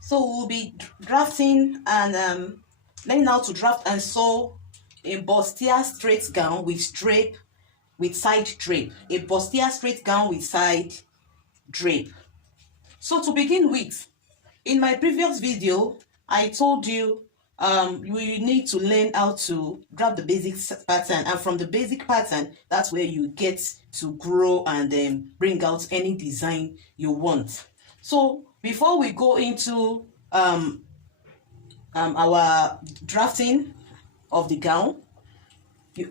So we'll be drafting and learning how to draft and sew a bustier straight gown with drape, with side drape. A bustier straight gown with side drape. So to begin with, in my previous video, I told you you need to learn how to draft the basic pattern, and from the basic pattern, that's where you get to grow and bring out any design you want. So before we go into our drafting of the gown,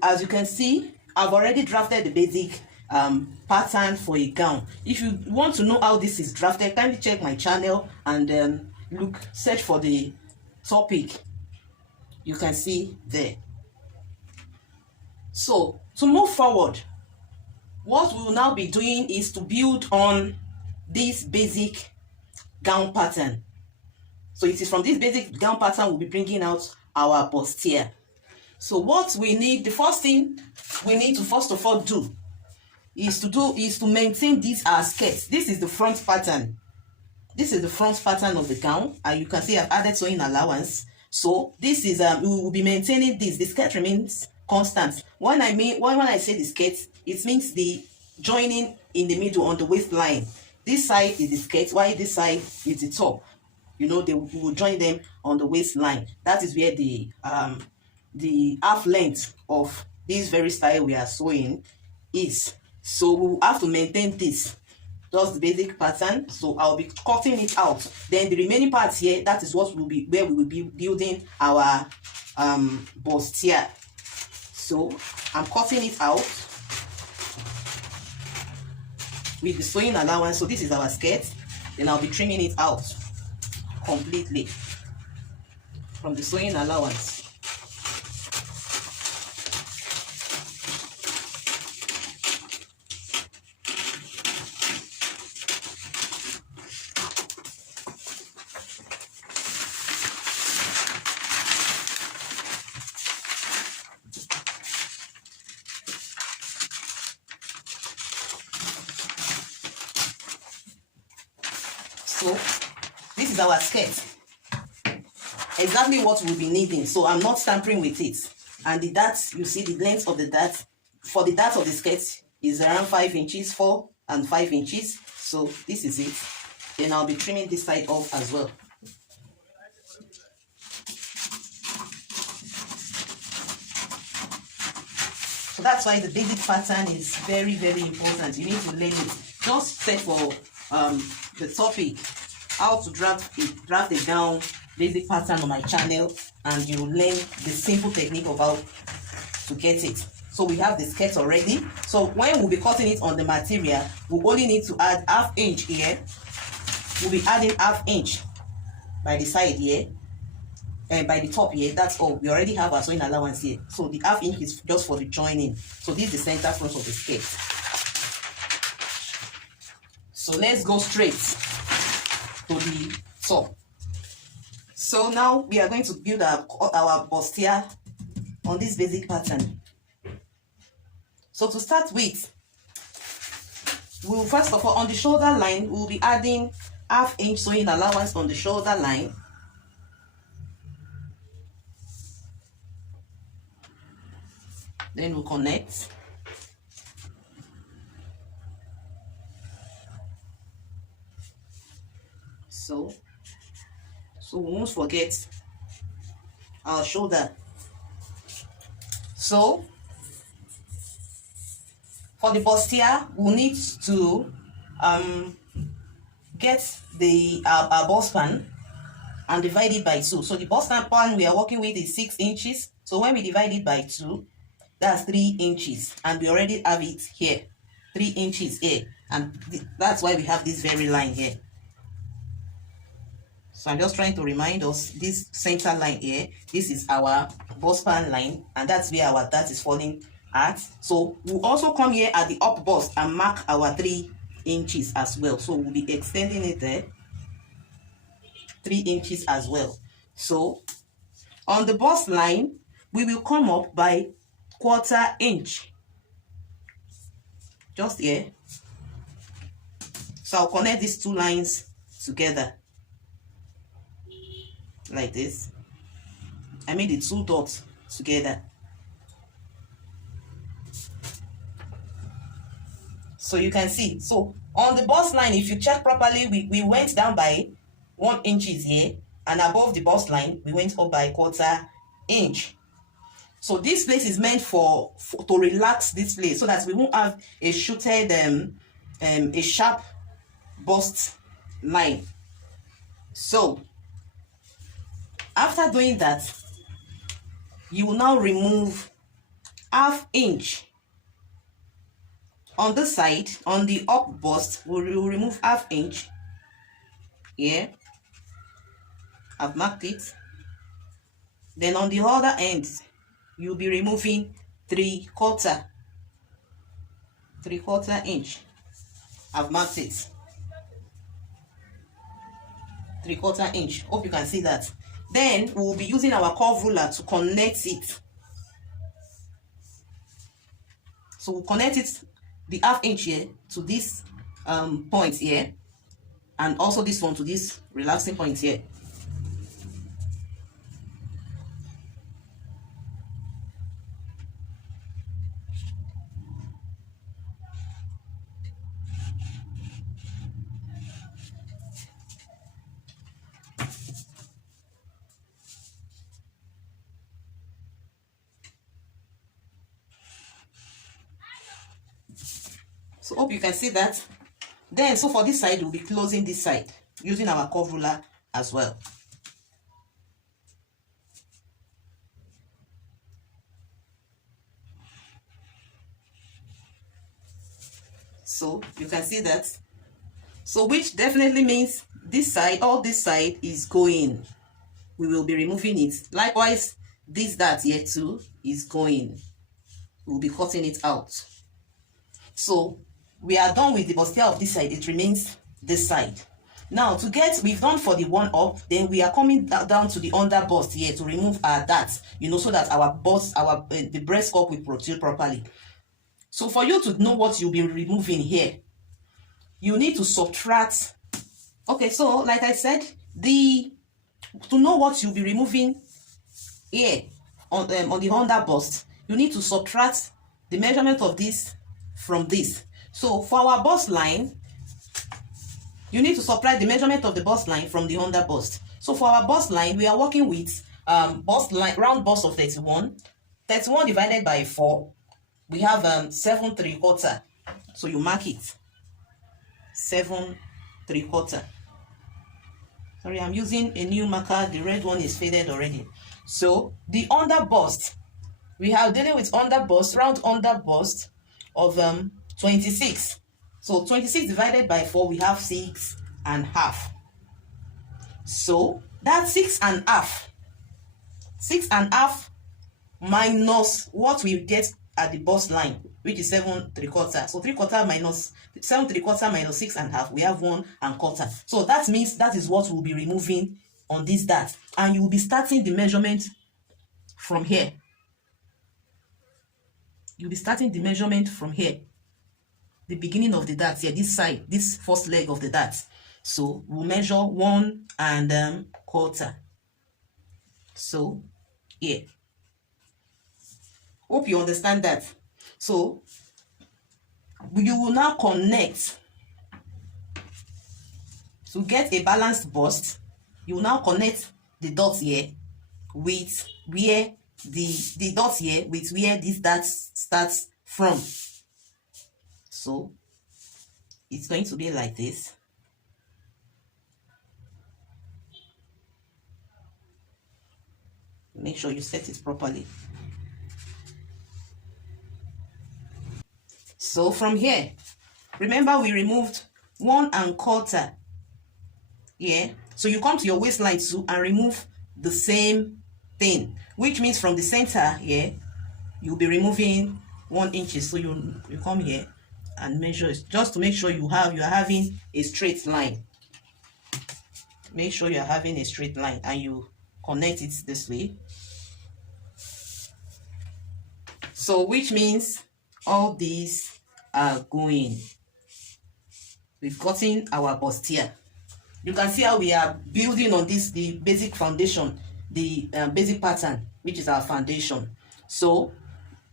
as you can see, I've already drafted the basic pattern for a gown. If you want to know how this is drafted, kindly check my channel and search for the topic. You can see there. So to move forward, what we will now be doing is to build on this basic gown pattern. So it is from this basic gown pattern we'll be bringing out our bustier. So what we need, the first thing we need to first of all do is to maintain this as skirts. This is the front pattern. This is the front pattern of the gown, and you can see I've added sewing allowance. So this is we will be maintaining this. The skirt remains constant. When I say the skirt, it means the joining in the middle on the waistline. This side is the skirt, while this side is the top. You know, we will join them on the waistline. That is where the half length of this very style we are sewing is. So we will have to maintain this, just the basic pattern. So I'll be cutting it out. Then the remaining parts here, that is what will be where we will be building our bustier. So I'm cutting it out with the sewing allowance. So this is our skirt. Then I'll be trimming it out completely from the sewing allowance. So this is our skirt, exactly what we'll be needing. So I'm not tampering with it. And the darts, you see the length of the dart for the dart of the skirt is around 5 inches, 4 and 5 inches. So this is it. Then I'll be trimming this side off as well. So that's why the basic pattern is very, very important. You need to learn it. Just search for the topic, how to draft a gown basic pattern on my channel, and you will learn the simple technique of how to get it. So we have the skirt already. So when we'll be cutting it on the material, we only need to add ½ inch here. We'll be adding ½ inch by the side here and by the top here. That's all. We already have our sewing allowance here. So the ½ inch is just for the joining. So this is the center front of the skirt. So let's go straight to the top. So now we are going to build our bustier on this basic pattern. So to start with, we'll first of all, on the shoulder line, we'll be adding ½ inch sewing allowance on the shoulder line. Then we'll connect. So we won't forget our shoulder. So for the bustier, we'll need to get the our bust span and divide it by 2. So the bust span we are working with is 6 inches. So when we divide it by 2, that's 3 inches, and we already have it here, 3 inches here, and that's why we have this very line here. So I'm just trying to remind us, this center line here, this is our bust span line, and that's where our dart is falling at. So we'll also come here at the up bust and mark our 3 inches as well. So we'll be extending it there 3 inches as well. So On the bust line, we will come up by 1/4 inch. Just here. So I'll connect these two lines together. Like this. I made the two dots together. So you can see. So on the bust line, if you check properly, we went down by 1 inches here, and above the bust line, we went up by 1/4 inch. So this place is meant for to relax this place, so that we won't have a shooted a sharp bust line. So after doing that, you will now remove 1/2 inch. On this side, on the up bust, we will remove 1/2 inch. Here, I've marked it. Then on the other end, you'll be removing 3/4 inch. I've marked it. 3/4 inch. Hope you can see that. Then we will be using our curve ruler to connect it. So we'll connect it, the 1/2 inch here, to this point here, and also this one to this relaxing point here. So hope you can see that. Then, so for this side, we'll be closing this side using our curve ruler as well. So you can see that. So which definitely means this side, all this side is going. We will be removing it. Likewise, this dart here too is going. We'll be cutting it out. So we are done with the bustier of this side. It remains this side. Now to get, we've done for the one up, then we are coming down to the under bust here to remove our dart, you know, so that our bust, the breast cup will protrude properly. So for you to know what you'll be removing here, you need to subtract. Okay, so like I said, to know what you'll be removing here on the under bust, you need to subtract the measurement of this from this. So for our bust line, you need to subtract the measurement of the bust line from the under bust. So for our bust line, we are working with bust line, round bust of 31. 31 divided by 4, we have 7 3/4. So you mark it 7 3/4. Sorry, I'm using a new marker. The red one is faded already. So the under bust, we are dealing with under bust, round under bust of 26. So 26 divided by 4, we have 6.5. So that's 6.5. 6.5 minus what we get at the bust line, which is 7 3/4. So 3/4 minus 7 3/4 minus 6.5, we have 1.25. So that means that is what we'll be removing on this dart, and you will be starting the measurement from here. You'll be starting the measurement from here, the beginning of the dart here, this side, this first leg of the dart. So we'll measure 1.25. So here. Hope you understand that. So you will now connect to get a balanced bust. You will now connect the dots here with where the dots here with where this dart starts from. So it's going to be like this. Make sure you set it properly. So from here, remember we removed 1.25 here. So you come to your waistline too and remove the same thing, which means from the center here, you'll be removing 1 inch. So you come here and measure it, just to make sure you are having a straight line. Make sure you are having a straight line, and you connect it this way. So which means all these are going. We've gotten our bustier. You can see how we are building on this, the basic foundation, the basic pattern, which is our foundation. So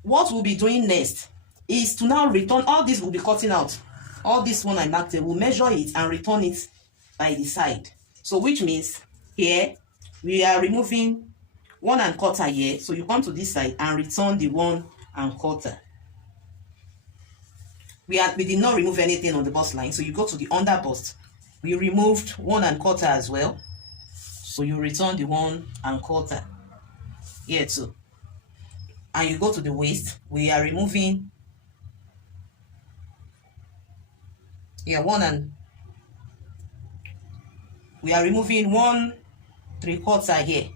what we'll be doing next is to now return. All this will be cutting out. All this one I marked, we'll measure it and return it by the side. So which means here we are removing 1 1/4 here. So you come to this side and return the 1 1/4. We did not remove anything on the bust line, so you go to the under bust. We removed 1 1/4 as well, so you return the 1 1/4 here too. And you go to the waist. We are removing here we are removing 1 3/4 here,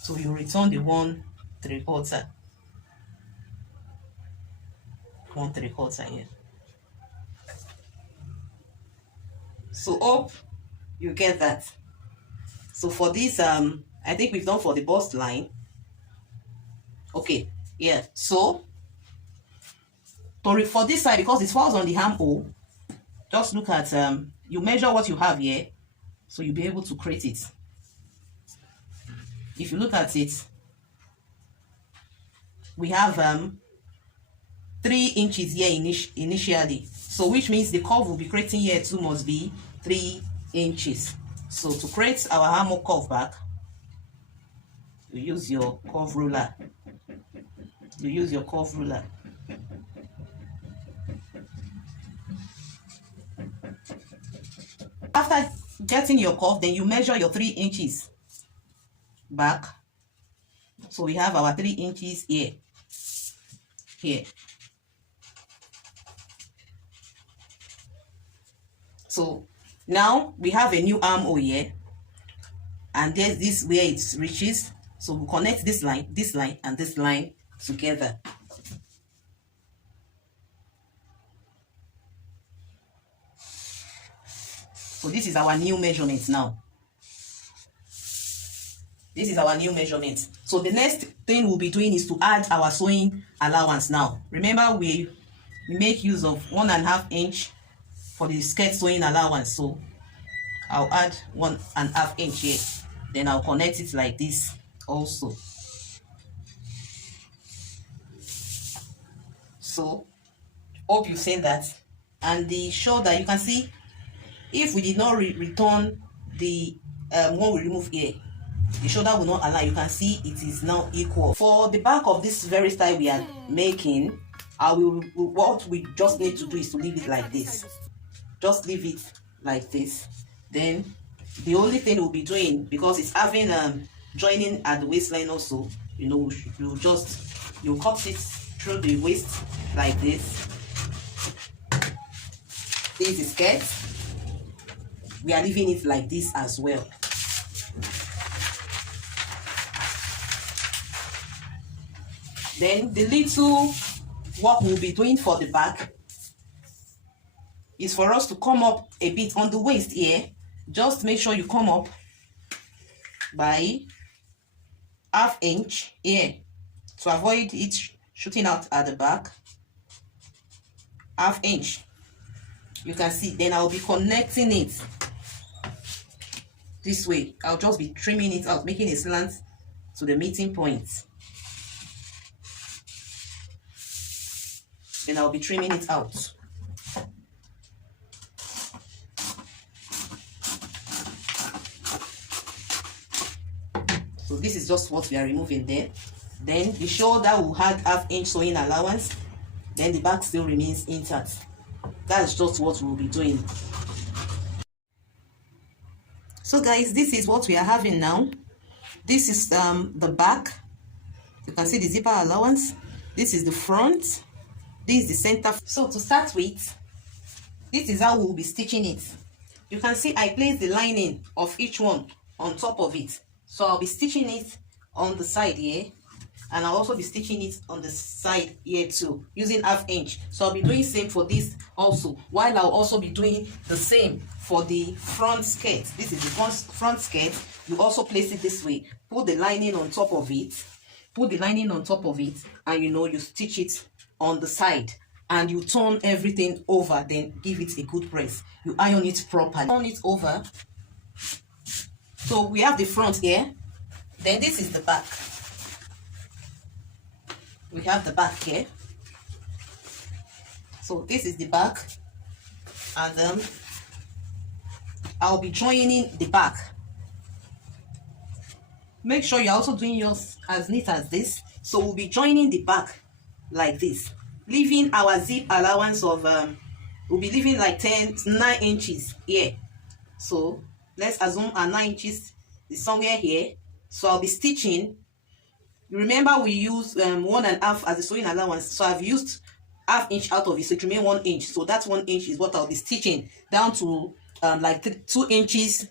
so you return the 1 3/4. 1 3/4 here. So hope you get that. So for this I think we've done for the bust line. Okay, yeah. So for this side, because it falls on the armhole, just look at you measure what you have here, so you'll be able to create it. If you look at it, we have 3 inches here initially, so which means the curve we'll be creating here too must be 3 inches. So to create our armhole curve back, you use your curve ruler. After getting your curve, then you measure your 3 inches back. So we have our 3 inches here. So now we have a new armhole here, and there's this where it reaches. So we'll connect this line, and this line together. So this is our new measurement now. This is our new measurement. So the next thing we'll be doing is to add our sewing allowance now. Remember, we make use of 1 1/2 inch for the skirt sewing allowance. So I'll add 1 1/2 inch here. Then I'll connect it like this also. So hope you've seen that. And the shoulder, you can see, if we did not return the one we remove here, the shoulder will not align. You can see it is now equal. For the back of this very style we are making, what we just need to do is to leave it like this. Just leave it like this. Then the only thing we'll be doing, because it's having joining at the waistline also, you know, you cut it through the waist like this. This is skirt. We are leaving it like this as well. Then the little work we'll be doing for the back is for us to come up a bit on the waist here. Just make sure you come up by 1/2 inch here to avoid it shooting out at the back. 1/2 inch. You can see. Then I'll be connecting it this way. I'll just be trimming it out, making a slant to the meeting point. Then I'll be trimming it out. So this is just what we are removing there. Then the shoulder will have 1/2 inch sewing allowance. Then the back still remains intact. That's just what we'll be doing. So guys, this is what we are having now. This is the back. You can see the zipper allowance. This is the front. This is the center. So to start with, this is how we'll be stitching it. You can see I place the lining of each one on top of it. So I'll be stitching it on the side here, and I'll also be stitching it on the side here too, using 1/2 inch. So I'll be doing same for this also, while I'll also be doing the same for the front skirt. This is the front skirt. You also place it this way, put the lining on top of it, and you stitch it on the side, and you turn everything over, then give it a good press. You iron it properly, turn it over. So we have the front here, then this is the back. We have the back here. So this is the back, and I'll be joining the back. Make sure you're also doing yours as neat as this. So we'll be joining the back like this, leaving our zip allowance of we'll be leaving like 9 inches here. So let's assume our 9 inches is somewhere here. So I'll be stitching. Remember, we use 1.5 as the sewing allowance, so I've used 1/2 inch out of it, so it remains 1 inch. So that 1 inch is what I'll be stitching down to like 2 inches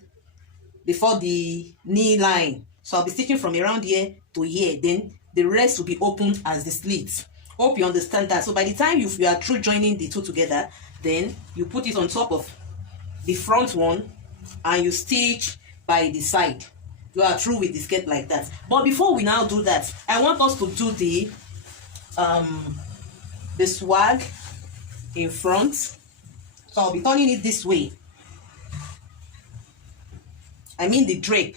before the knee line. So I'll be stitching from around here to here, then the rest will be opened as the slits. Hope you understand that. So by the time you are through joining the two together, then you put it on top of the front one and you stitch by the side. You are through with the skirt like that. But before we now do that, I want us to do the swag in front. So I'll be turning it this way. I mean the drape.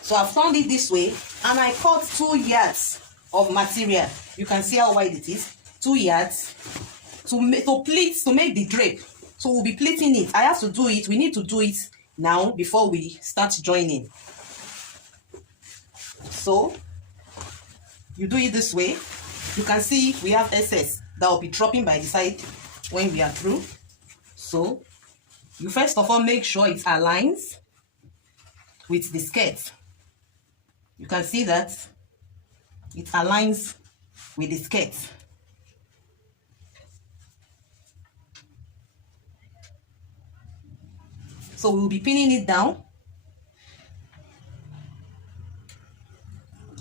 So I've turned it this way, and I cut 2 yards of material. You can see how wide it is. 2 yards to make the drape. So we'll be pleating it. I have to do it. We need to do it now before we start joining. So you do it this way. You can see we have excess that will be dropping by the side when we are through. So you first of all make sure it aligns with the skirt. You can see that it aligns with the skirt. So we'll be pinning it down.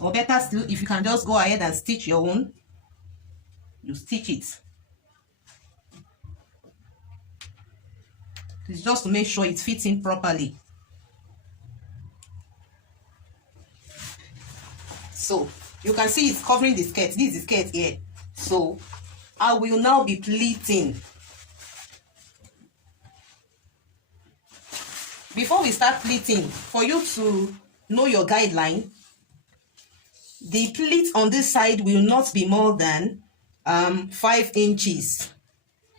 Or better still, if you can just go ahead and stitch your own, you stitch it. It's just to make sure it fits in properly. So you can see it's covering the skirt. This is the skirt here. So I will now be pleating. Before we start pleating, for you to know your guideline, the pleat on this side will not be more than 5 inches.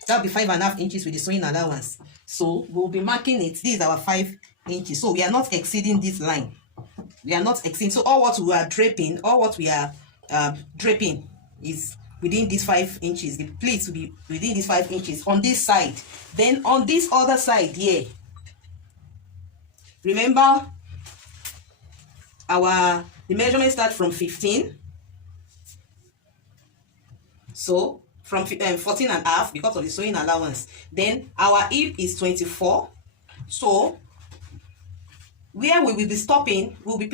That'll be 5.5 inches with the sewing allowance. So we'll be marking it. This is our 5 inches. So we are not exceeding this line. We are not exceeding. So all what we are draping, is within these 5 inches. The pleats will be within these 5 inches on this side. Then on this other side here, remember the measurement starts from 15. So from 14.5 because of the sewing allowance. Then our hip is 24. So where we will be stopping, we'll be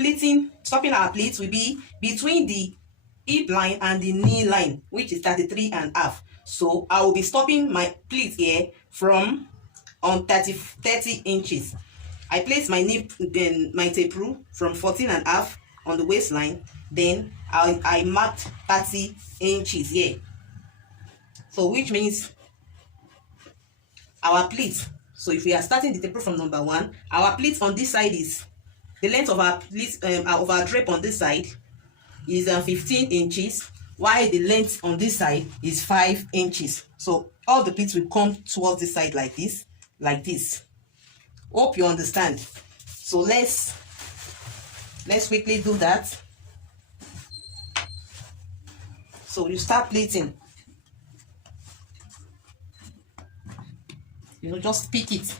stopping our pleats will be between the hip line and the knee line, which is 33.5. So I will be stopping my pleat here from on 30 inches. I place my tape rule from 14.5 on the waistline. Then I marked 30 inches here. So which means our pleat. So if we are starting the tape rule from number 1, our pleat on this side is the length of our pleat of our drape on this side is 15 inches, while the length on this side is 5 inches. So all the pleats will come towards this side like this, like this. Hope you understand. So let's quickly do that. So you start pleating. Just pick it.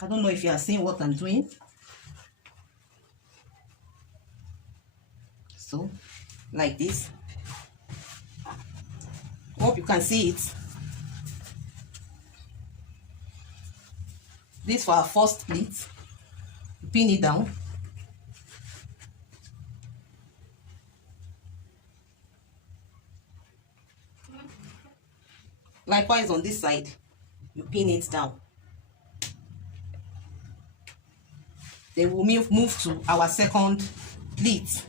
I don't know if you are seeing what I'm doing. So like this. Hope you can see it. This for our first pleat. pin it down. Likewise on this side, you pin it down. Then we'll move to our second pleat.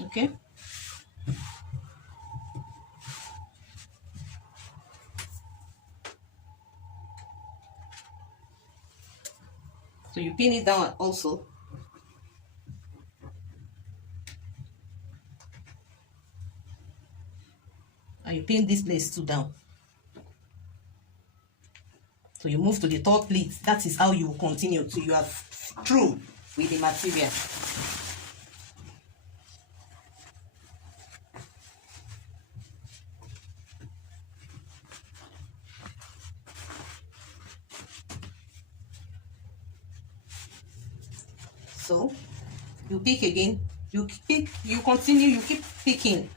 Okay. So you pin it down also. And you pin this place too down. So you move to the third pleat. That is how you will continue till you are through with the material. So you pick again, you pick, you continue, you keep picking.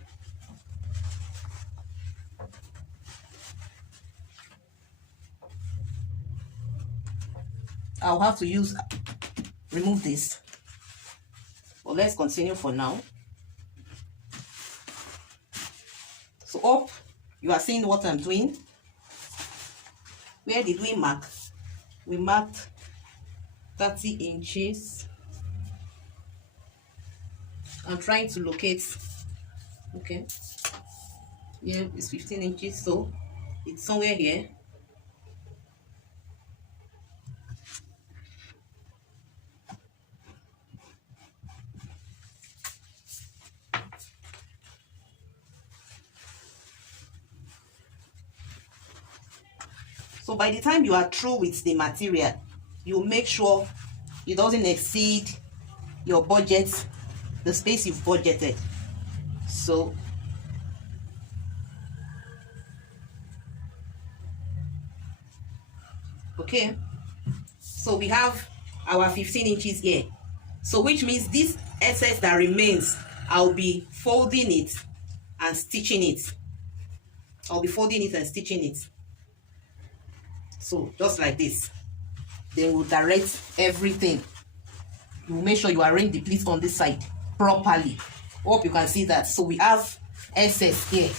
I'll have to remove this. But let's continue for now. So up, you are seeing what I'm doing. Where did we mark? We marked 30 inches. I'm trying to locate. Okay. Here is 15 inches, so it's somewhere here. So by the time you are through with the material, you make sure it doesn't exceed your budget, the space you've budgeted. So okay, so we have our 15 inches here. So which means this excess that remains, I'll be folding it and stitching it. I'll be folding it and stitching it. So just like this. Then we'll direct everything. You will make sure you arrange the pleats on this side properly. Hope you can see that. So we have excess here.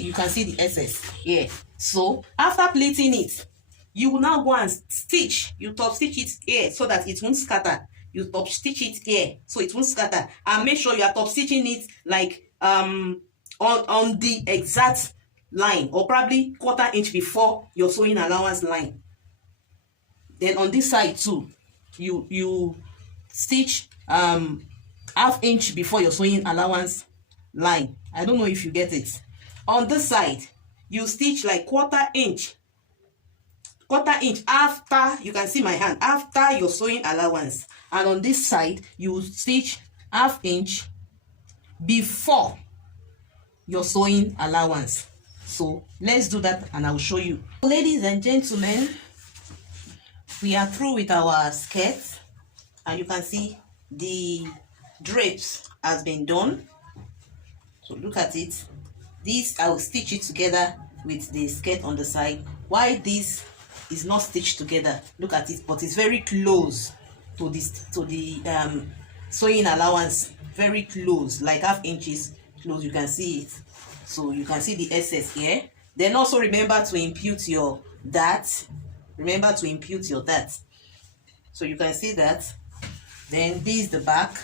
You can see the excess here. So after pleating it, you will now go and stitch. You top stitch it here so that it won't scatter. You top stitch it here so it won't scatter. And make sure you are top stitching it like on the exact line, or probably quarter inch before your sewing allowance line. Then on this side too, you stitch half inch before your sewing allowance line. I don't know if you get it. On this side, you stitch like quarter inch after, you can see my hand, after your sewing allowance. And on this side, you stitch half inch before your sewing allowance. So let's do that and I'll show you. Ladies and gentlemen, we are through with our skirt, and you can see the drapes has been done. So look at it. This, I will stitch it together with the skirt on the side. Why this is not stitched together, look at it, but it's very close to this, to the sewing allowance, very close, like half inches close. You can see it. So you can see the excess here. Then also remember to impute your dart. Remember to impute your dart. So you can see that. Then this is the back.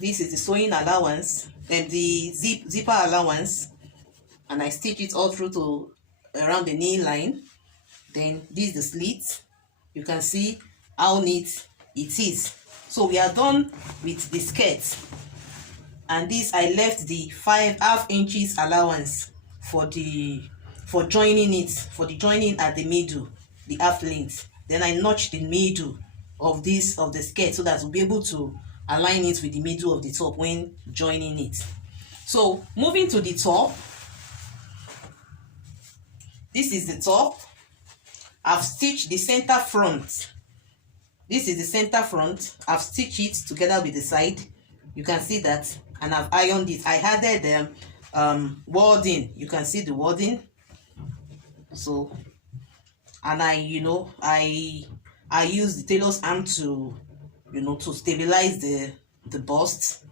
This is the sewing allowance and the zipper allowance. And I stitch it all through to around the knee line. Then this is the slit. You can see how neat it is. So we are done with the skirt. And this, I left the 5.5 inches allowance for joining it, for the joining at the middle, the half length. Then I notched the middle of the skirt so that we'll be able to align it with the middle of the top when joining it. So moving to the top, this is the top. I've stitched the center front. This is the center front. I've stitched it together with the side. You can see that, and I've ironed it. I added the wording. You can see the wording. So, and I use the tailor's arm to to stabilize the bust.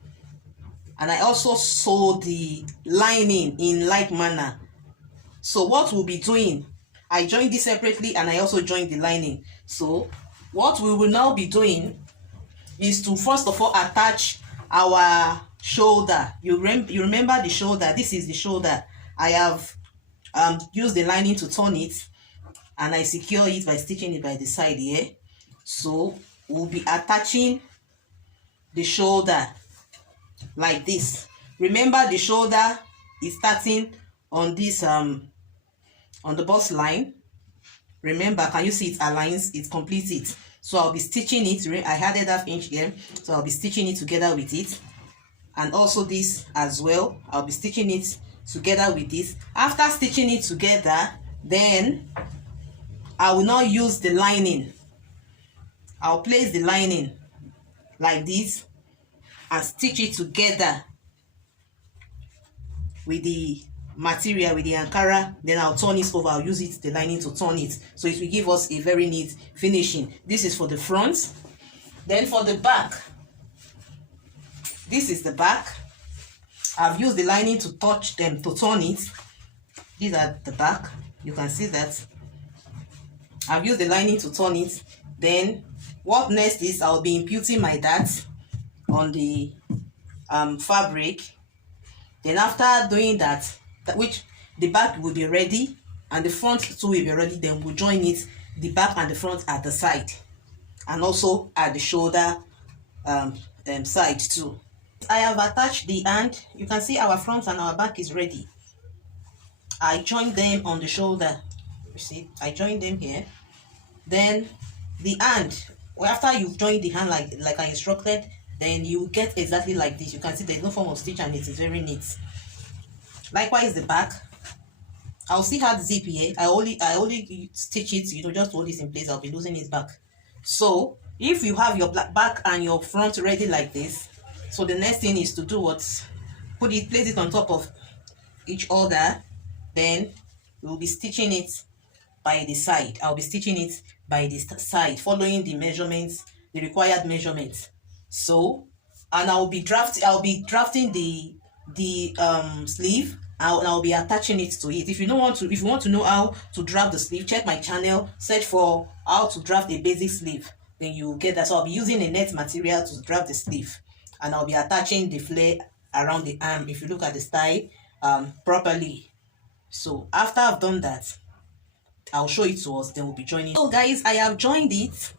And I also sew the lining in like manner. So what we'll be doing, I joined this separately and I also joined the lining. So what we will now be doing is to first of all attach our shoulder. You remember the shoulder. This is the shoulder. I have used the lining to turn it, and I secure it by stitching it by the side here. So we'll be attaching the shoulder like this. Remember, the shoulder is starting on this on the bust line. Remember, can you see it aligns? It completes it. So I'll be stitching it. I added ½ inch here, so I'll be stitching it together with it, and also this as well. I'll be stitching it together with this. After stitching it together, then I will now use the lining. I'll place the lining like this and stitch it together with the material, with the Ankara. Then I'll turn it over. I'll use the lining to turn it, so it will give us a very neat finishing. This is for the front. Then for the back, this is the back. I've used the lining to touch them, to turn it. These are the back. You can see that I've used the lining to turn it. Then what next is I'll be imputing my dart on the fabric. Then after doing that, which the back will be ready and the front too will be ready, then we'll join it, the back and the front at the side, and also at the shoulder side too. I have attached the hand. You can see our front and our back is ready. I joined them on the shoulder. You see, I joined them here. Then the hand, after you've joined the hand like I instructed, then you get exactly like this. You can see there's no form of stitch and it is very neat. Likewise the back, I'll still have the zip here. I only stitch it, just to hold this in place. I'll be losing it back. So if you have your back and your front ready like this, so the next thing is to do what? Place it on top of each other. Then we'll be stitching it by the side. I'll be stitching it by the side, following the measurements, the required measurements. So, and I'll be drafting the sleeve. I'll be attaching it to it. If you want to know how to draft the sleeve, check my channel, search for how to draft a basic sleeve. Then you get that. So I'll be using a net material to draft the sleeve, and I'll be attaching the flare around the arm, if you look at the style properly. So after I've done that, I'll show it to us, then we'll be joining. So guys, I have joined it.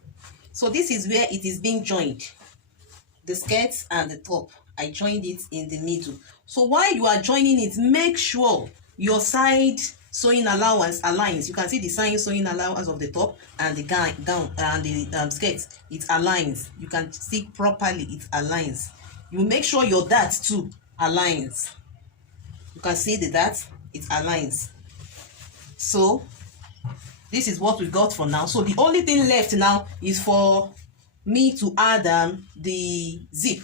So this is where it is being joined, the skirts and the top. I joined it in the middle. So while you are joining it, make sure your side sewing allowance aligns. You can see the side sewing allowance of the top and the gown and the skirts. It aligns. You can see properly. It aligns. You make sure your dart too aligns. You can see the dart. It aligns. So this is what we got for now. So the only thing left now is for me to add the zip,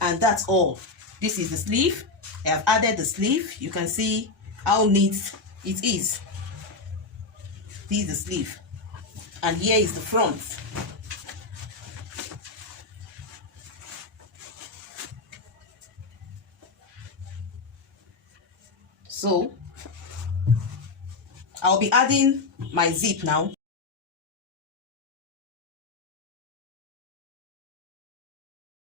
and that's all. This is the sleeve. I have added the sleeve. You can see how neat it is. This is the sleeve, and here is the front. So I'll be adding my zip now.